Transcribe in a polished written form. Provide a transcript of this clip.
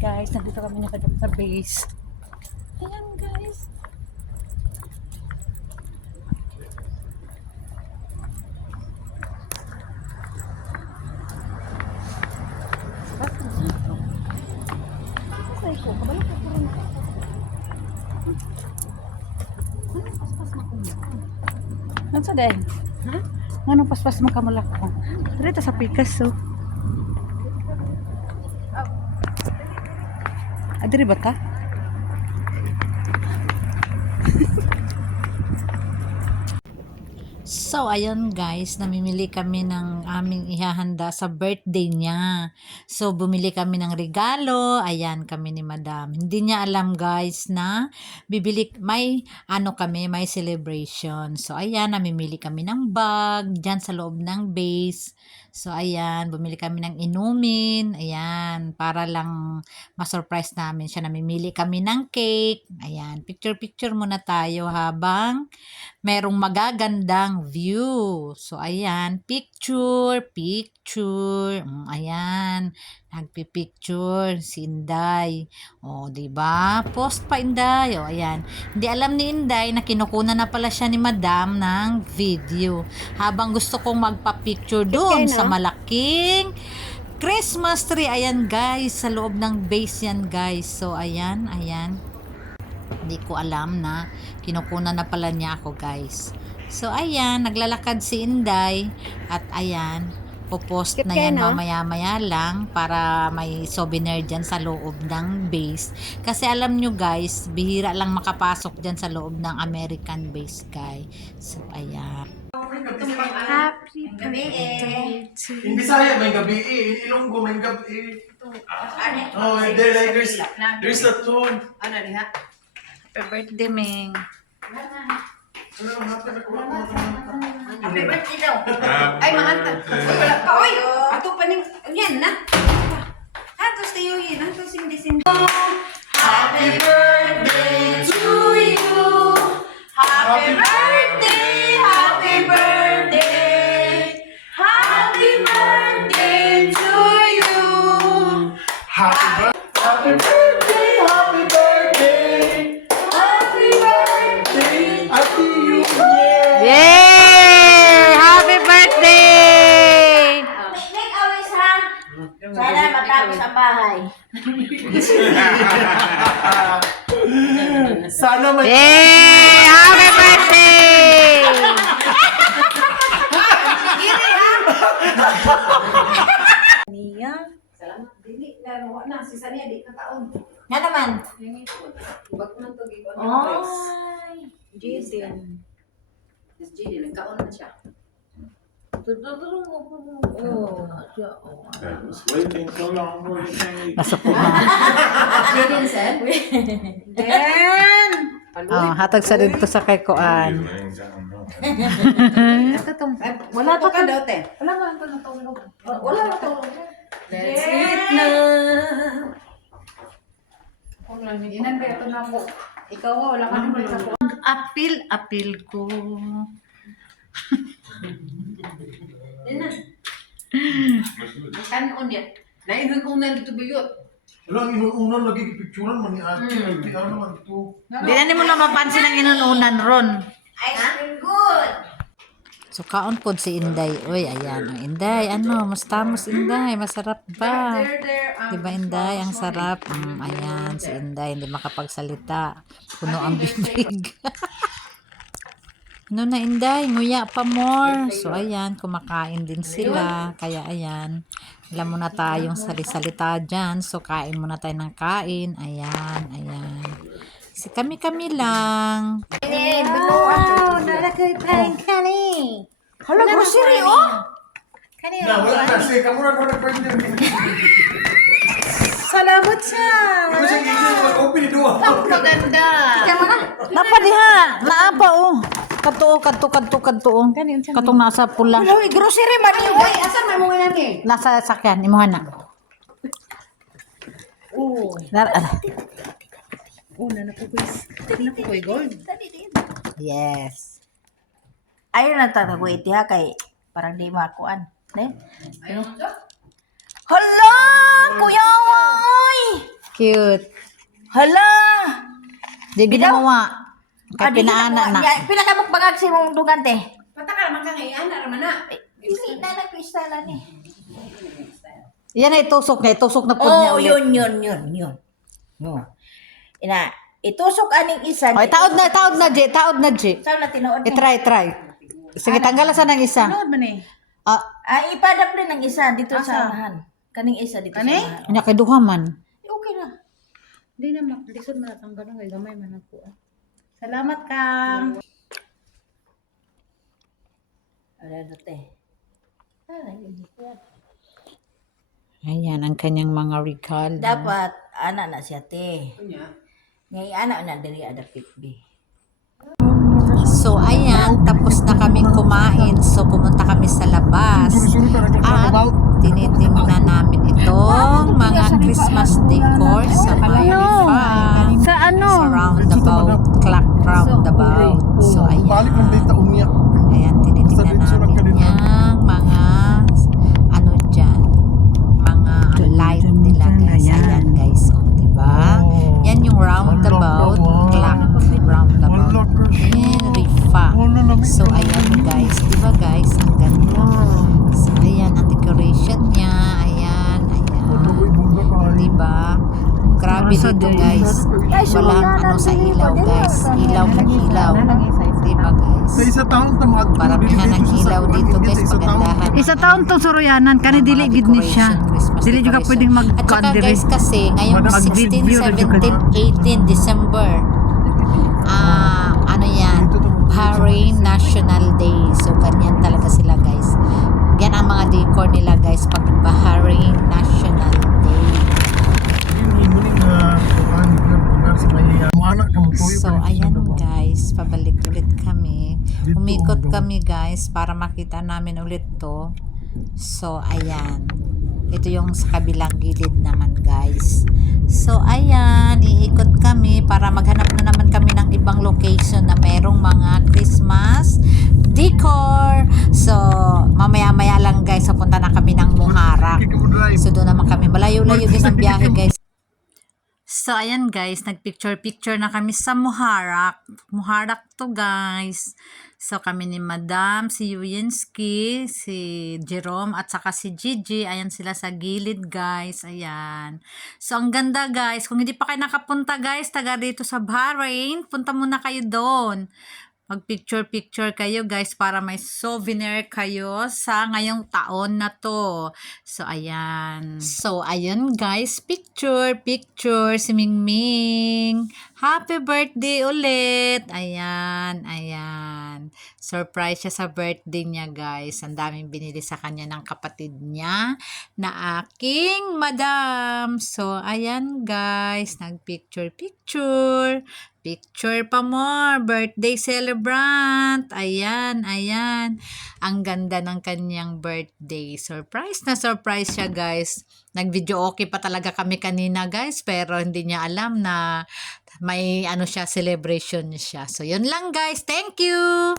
Guys, nandito kami nakadap sa base. Ayan guys. Ay ko, kabalik ko rin. Ano sa dahil? Ha? Anong paspas mo kamulak ko? Dito sa Picasso. Adri ba ta? So, ayun guys, namimili kami ng aming ihahanda sa birthday niya. So, bumili kami ng regalo. Ayan, kami ni Madam. Hindi niya alam guys na may may celebration. So, ayan, namimili kami ng bag dyan sa loob ng base. So, ayan, bumili kami ng inumin. Ayan, para lang ma-surprise namin siya. Namimili kami ng cake. Ayan, picture-picture muna tayo habang merong magagandang view. So, ayan, picture. Ayan, nagpipicture si Inday. O, diba? Post pa Inday. O, ayan. Hindi alam ni Inday na kinukunan na pala siya ni Madam ng video. Habang gusto kong magpa-picture doon sa malaking Christmas tree. Ayan, guys. Sa loob ng base yan, guys. So, ayan. Hindi ko alam na kinukunan na pala niya ako guys. So ayan, naglalakad si Inday at ayan, popost na yan mamaya-maya lang para may souvenir dyan sa loob ng base. Kasi alam nyo guys, bihira lang makapasok dyan sa loob ng American base guys. So ayan. Happy birthday to you. In Bisaya may gabi in Ilonggo may gabi. Oh, there's a tune. Ano niya? Happy birthday, Ming. Happy birthday daw. Ay, mahanta. Wala pa, oy. Ato pa ning, yan na. Ato sa iyo yun. Ato sindi-sindi. Happy birthday to you. Happy birthday. Happy birthday. Happy birthday to you. Happy birthday, happy birthday. Happy birthday to you. Yay! Happy birthday! Make always ha. Sana matapos ang bahay. Sana may Yay! Happy birthday! Giri ha. Niya. Salamat. Dili na na si Sania di ka taon. Nga naman. Bag man to gi ko. Ay, Jason. Miss Jenny nagkaon na siya. Tutulong mo po. I was waiting so long for the cake. Nasa po na. Jenny said. Den! Oh, hatag sa dito sa kay Koan. Laying down, no. Wala pa ka daw te. Wala nga ito natulog. Wala na to. Let's eat na. Inan ba ito na po? Ikaw wala ka naman sa po. Apil ko. Ina. Kanon yan. Naingon ko na dito biyot. wala inuunan lagi picturean man ni ate. Ate ano naman ito. Di na mo lang mapansin ang inununan ron. Ice cream good. So, kaon po si Inday. Uy, ayan. Ang Inday, ano, mustamos Inday. Masarap ba? Diba Inday? Ang sarap. Ayan, si Inday. Hindi makapagsalita. Puno ang bibig. No na Inday, nguya pa more. So, ayan, kumakain din sila. Kaya, ayan. Alam mo na tayong salisalita dyan. So, kain muna tayo ng kain. Ayan. Si kami-kami lang. Wow, nalagay tayong kani. Hala, grocery oh. Kani. Na wala kasi kamura ko nag-birthday. Salamat sa. Ano siya gigil mag-open ito. Maganda. Napa diha, naapa oh. Kadto. Katong nasa pula. Uy, grocery man ni. Uy, asan man mo nani? Nasa sakyan, imuha na. Oh. Una na po guys. Na po gold. Yes. Ayun na tatago iti ha kay parang di makuan. Ne? Hala, kuya oy. Cute. Hala! Di ginawa. Kaya Adi, pinaana na. Pila ka magbangag si mong dugante? Pataka naman ka ngayon, naman na. Hindi na nag-istala ni. Yan ay tusok niya. Tusok na po niya Oh, ulit. yun. Ina, itusok aning isa. Ay, taod na, J. Taod na, J. Saan na tinuod ni? I-try. Sige, tanggalan sa ng isa. Ano man eh? Ah, Ipadap rin ng isa dito sa unahan. Kaning isa dito sa unahan. kanya kay duhaman. Okay na. Hindi na lisod man atang ganun kay gamay man ako. Salamat Kang. Ano te? Ayan, ang kanyang mga regalo. Dapat ana na siya te. Ngay ana na diri ada pitbi. So, ayan, tapos na kaming kumain. So, pumunta kami sa labas. At tinitingnan namin itong mga Christmas decor sa Marifa. Sa ano? Sa roundabout, clock roundabout. So, Balik ng ayan. data unya. Ayan, tinitingnan namin yung mga ano dyan. Mga light nila, guys. Ayan, guys. O, diba? Yan yung roundabout, clock roundabout. In Rifa. So, ayan guys. Diba guys? Ang ganda. So, ayan. Ang decoration niya. Ayan. Diba? Grabe dito guys. Walang ano sa ilaw guys. Ilaw ng ilaw. Diba guys? Sa isa taon tamad. Paramihan ng ilaw dito guys. Pagandahan. Isa taon to suruyanan kani dili gid ni siya. Dili juga pwedeng At saka mag-cut diri. guys kasi ngayong 16, 17, 18 December ano yan, Bahrain National Day. So ganyan talaga sila guys. Yan ang mga decor nila guys pag Bahrain National Day. So ayan guys, pabalik ulit kami. Umikot kami guys para makita namin ulit to. So ayan. Ito yung sa kabilang gilid naman guys. So ayan, iikot kami para maghanap na naman kami ng ibang location na merong mga Christmas decor. So mamaya-maya lang guys, papunta na kami ng Muharraq. So doon naman kami, malayo-layo guys ang biyahe guys. So ayan guys, nagpicture-picture na kami sa Muharraq. Muharraq to guys. So kami ni Madam, si Yuyinsky, si Jerome at saka si Gigi. Ayan sila sa gilid guys. Ayan. So ang ganda guys. Kung hindi pa kayo nakapunta guys, taga dito sa Bahrain, punta muna kayo doon. Mag-picture-picture kayo guys para may souvenir kayo sa ngayong taon na to. So, ayan. So, ayun guys. Picture si Mingming. Happy birthday ulit. Ayan. Surprise siya sa birthday niya guys. Ang daming binili sa kanya ng kapatid niya na aking madam. So, ayan guys. Nag-picture. Picture pa more. Birthday celebrant. Ayan. Ang ganda ng kanyang birthday. Surprise na surprise siya guys. Nag-video okay pa talaga kami kanina guys. Pero hindi niya alam na may ano siya, celebration siya. So, yun lang guys. Thank you!